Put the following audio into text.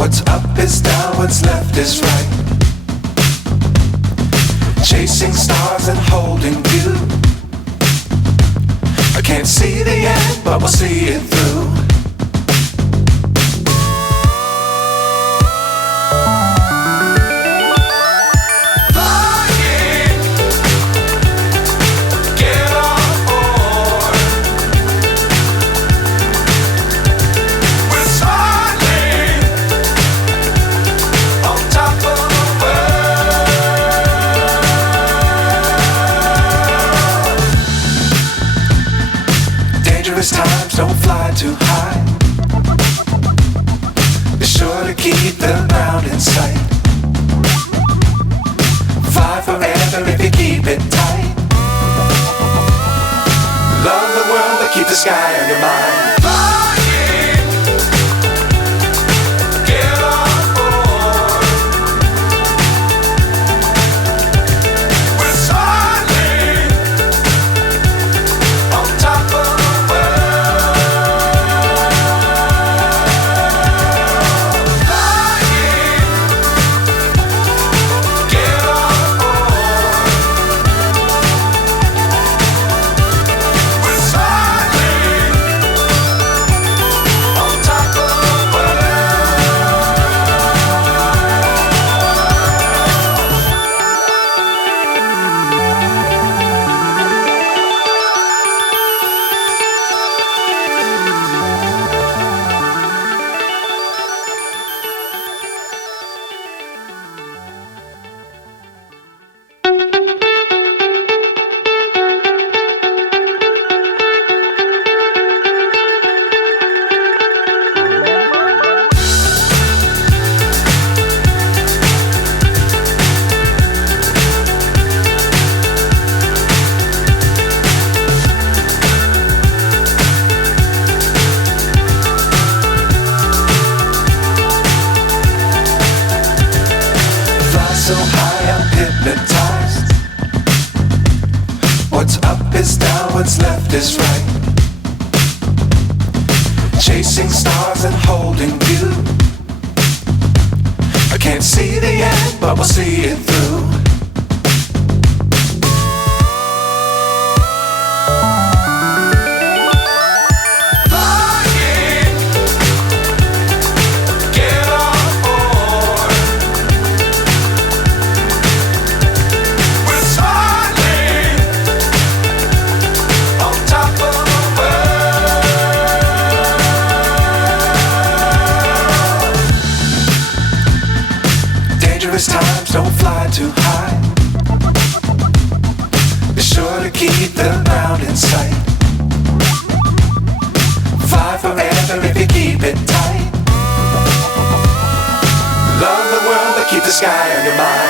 What's up is down, what's left is right. Chasing stars and holding you. I can't see the end, but we'll see it through. Times don't fly too high. Be sure to keep the ground in sight. Fly forever if you keep it tight. Love the world but keep the sky on your mind. So high I'm hypnotized. What's up is down, what's left is right. Chasing stars and holding you. I can't see the end, but we'll see it through. Times don't fly too high. Be sure to keep the ground in sight. Fly forever if you keep it tight. Love the world but keep the sky on your mind.